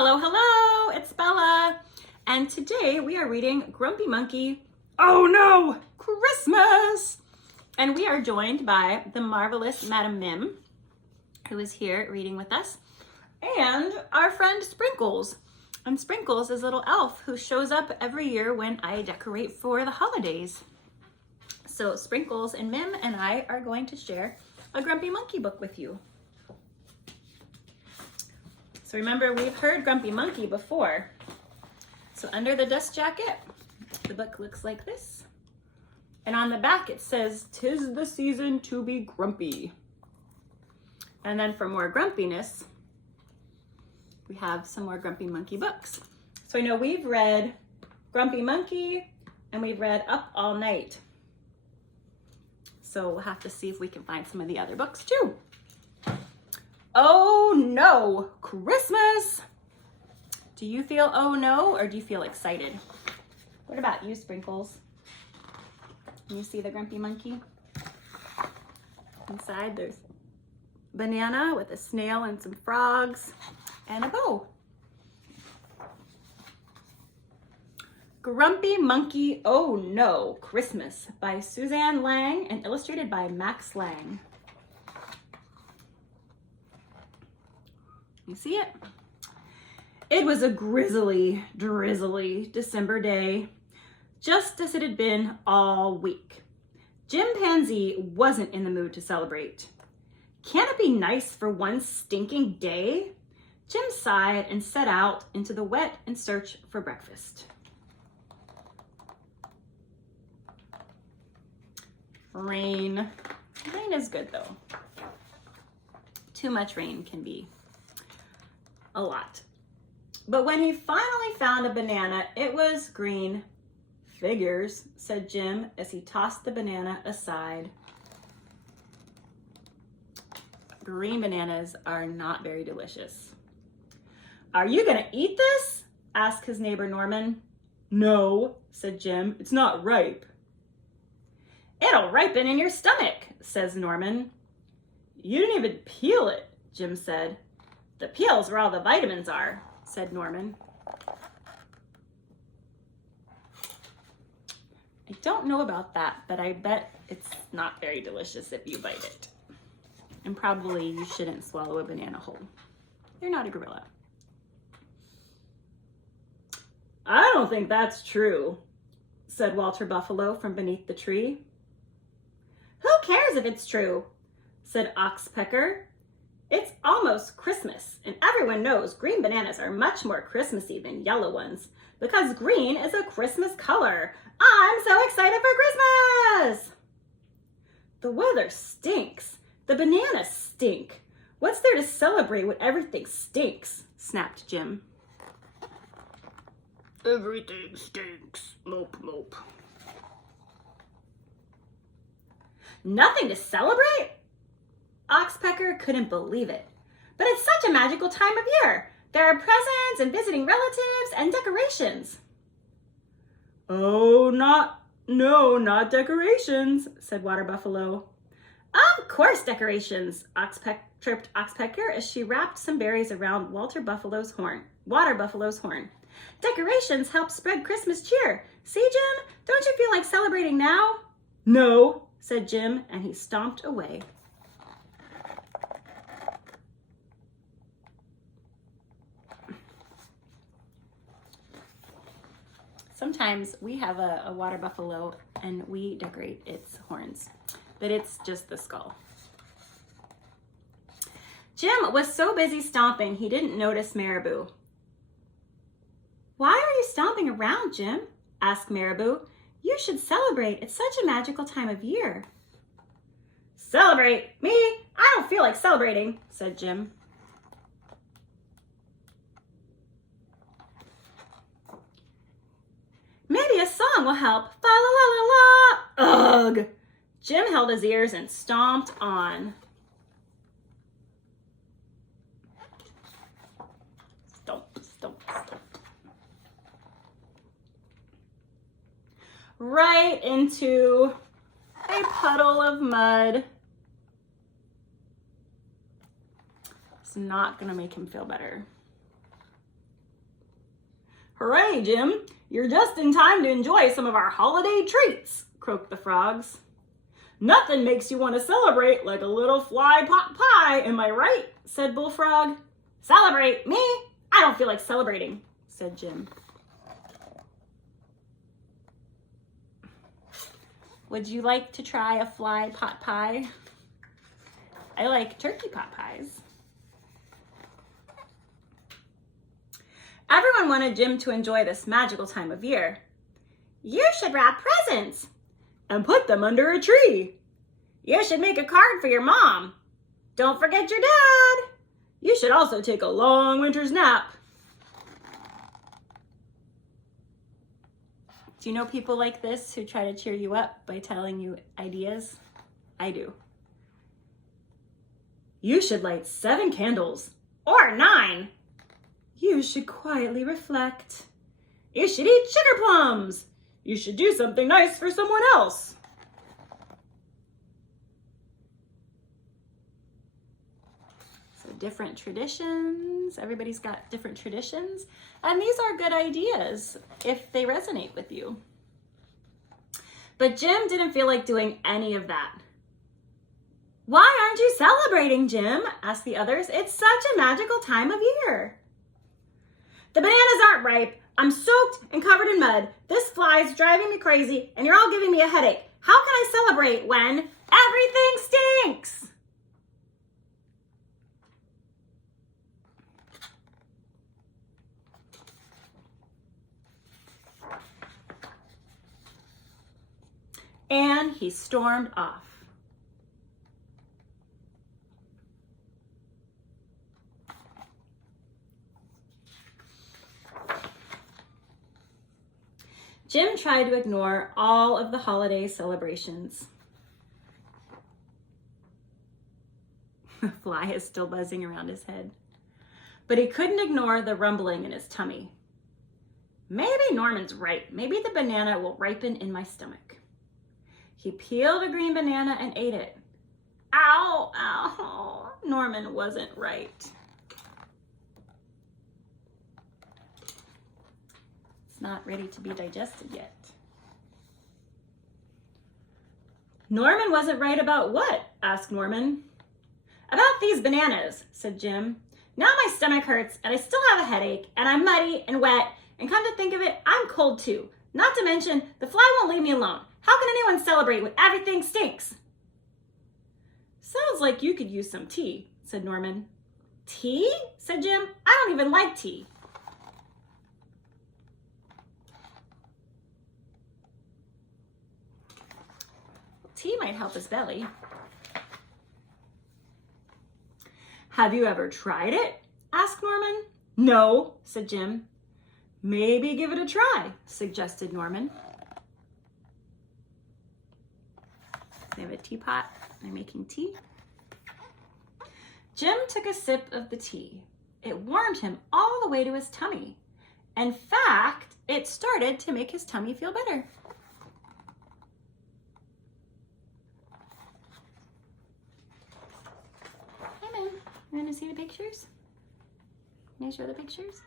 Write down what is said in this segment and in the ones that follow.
Hello, hello, it's Bella. And today we are reading Grumpy Monkey, Oh No, Christmas! And we are joined by the marvelous Madam Mim, who is here reading with us, and our friend Sprinkles. And Sprinkles is a little elf who shows up every year when I decorate for the holidays. So Sprinkles and Mim and I are going to share a Grumpy Monkey book with you. So remember, we've heard Grumpy Monkey before. So under the dust jacket, the book looks like this. And on the back it says, "'Tis the season to be grumpy." And then for more grumpiness, we have some more Grumpy Monkey books. So I know we've read Grumpy Monkey and we've read Up All Night. So we'll have to see if we can find some of the other books too. Oh no, Christmas! Do you feel oh no, or do you feel excited? What about you, Sprinkles? Can you see the Grumpy Monkey? Inside there's banana with a snail and some frogs and a bow. Grumpy Monkey, Oh No, Christmas by Suzanne Lang and illustrated by Max Lang. You see it? It was a grisly, drizzly December day, just as it had been all week. Chimpanzee wasn't in the mood to celebrate. Can't it be nice for one stinking day? Jim sighed and set out into the wet in search for breakfast. Rain. Rain is good though. Too much rain can be a lot. But when he finally found a banana, it was green. Figures, said Jim as he tossed the banana aside. Green bananas are not very delicious. Are you gonna eat this? Asked his neighbor Norman. No, said Jim, it's not ripe. It'll ripen in your stomach, says Norman. You didn't even peel it, Jim said. The peel's where all the vitamins are, said Norman. I don't know about that, but I bet it's not very delicious if you bite it. And probably you shouldn't swallow a banana whole. You're not a gorilla. I don't think that's true, said Walter Buffalo from beneath the tree. Who cares if it's true, said Oxpecker. It's almost Christmas, and everyone knows green bananas are much more Christmassy than yellow ones, because green is a Christmas color. I'm so excited for Christmas! The weather stinks. The bananas stink. What's there to celebrate when everything stinks? Snapped Jim. Everything stinks. Mope, mope. Nothing to celebrate? Oxpecker couldn't believe it. But it's such a magical time of year. There are presents and visiting relatives and decorations. Oh, not decorations, said Water Buffalo. Of course decorations, tripped Oxpecker as she wrapped some berries around Water Buffalo's horn. Decorations help spread Christmas cheer. See, Jim, don't you feel like celebrating now? No, said Jim, and he stomped away. Sometimes we have a water buffalo and we decorate its horns, but it's just the skull. Jim was so busy stomping he didn't notice Marabou. Why are you stomping around, Jim? Asked Marabou. You should celebrate. It's such a magical time of year. Celebrate? Me? I don't feel like celebrating, said Jim. Maybe a song will help. Fa la la la la. Ugh. Jim held his ears and stomped on. Stomp, stomp, stomp. Right into a puddle of mud. It's not gonna make him feel better. Hooray, Jim! You're just in time to enjoy some of our holiday treats, croaked the frogs. Nothing makes you want to celebrate like a little fly pot pie, am I right? Said Bullfrog. Celebrate? Me? I don't feel like celebrating, said Jim. Would you like to try a fly pot pie? I like turkey pot pies. Everyone wanted Jim to enjoy this magical time of year. You should wrap presents and put them under a tree. You should make a card for your mom. Don't forget your dad. You should also take a long winter's nap. Do you know people like this who try to cheer you up by telling you ideas? I do. You should light 7 candles, or 9. You should quietly reflect. You should eat sugar plums. You should do something nice for someone else. So different traditions. Everybody's got different traditions. And these are good ideas if they resonate with you. But Jim didn't feel like doing any of that. Why aren't you celebrating, Jim? Asked the others. It's such a magical time of year. The bananas aren't ripe. I'm soaked and covered in mud. This fly is driving me crazy, and you're all giving me a headache. How can I celebrate when everything stinks? And he stormed off. Jim tried to ignore all of the holiday celebrations. The fly is still buzzing around his head. But he couldn't ignore the rumbling in his tummy. Maybe Norman's right. Maybe the banana will ripen in my stomach. He peeled a green banana and ate it. Ow, ow, Norman wasn't right. It's not ready to be digested yet. Norman wasn't right about what? Asked Norman. About these bananas, said Jim. Now my stomach hurts and I still have a headache and I'm muddy and wet and come to think of it, I'm cold too. Not to mention, the fly won't leave me alone. How can anyone celebrate when everything stinks? Sounds like you could use some tea, said Norman. Tea? Said Jim. I don't even like tea. Tea might help his belly. Have you ever tried it? Asked Norman. No, said Jim. Maybe give it a try, suggested Norman. They have a teapot. They're making tea. Jim took a sip of the tea. It warmed him all the way to his tummy. In fact, it started to make his tummy feel better. Hey, man. You want to see the pictures? Can I show the pictures?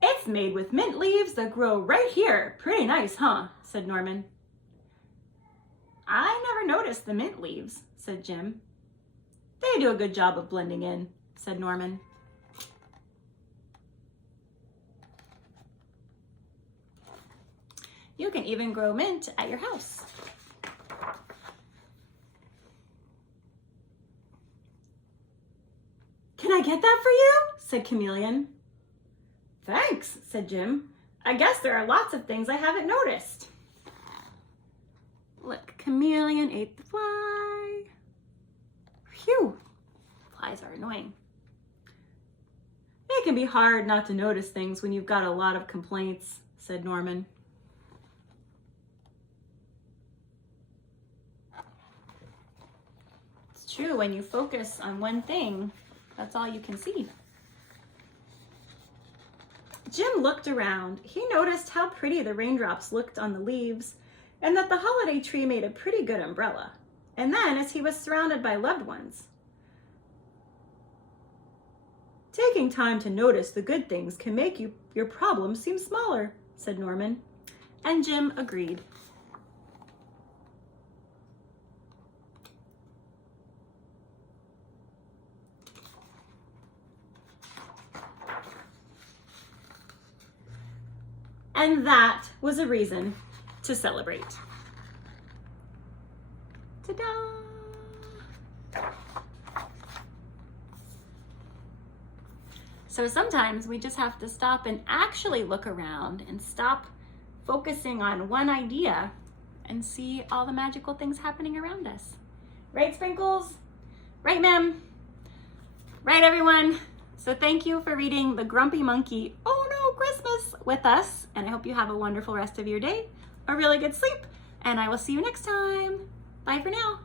It's made with mint leaves that grow right here. Pretty nice, huh? Said Norman. I never noticed the mint leaves, said Jim. They do a good job of blending in, said Norman. You can even grow mint at your house. Can I get that for you? Said Chameleon. Thanks, said Jim. I guess there are lots of things I haven't noticed. Look, Chameleon ate the fly. Phew, flies are annoying. It can be hard not to notice things when you've got a lot of complaints, said Norman. It's true, when you focus on one thing, that's all you can see. Jim looked around. He noticed how pretty the raindrops looked on the leaves and that the holiday tree made a pretty good umbrella. And then, as he was surrounded by loved ones, Taking time to notice the good things can make your problems seem smaller, said Norman. And Jim agreed. And that was a reason to celebrate. Ta-da! So sometimes we just have to stop and actually look around and stop focusing on one idea and see all the magical things happening around us. Right, Sprinkles? Right, ma'am? Right, everyone? So thank you for reading The Grumpy Monkey, Oh No, Christmas with us. And I hope you have a wonderful rest of your day, a really good sleep, and I will see you next time. Bye for now.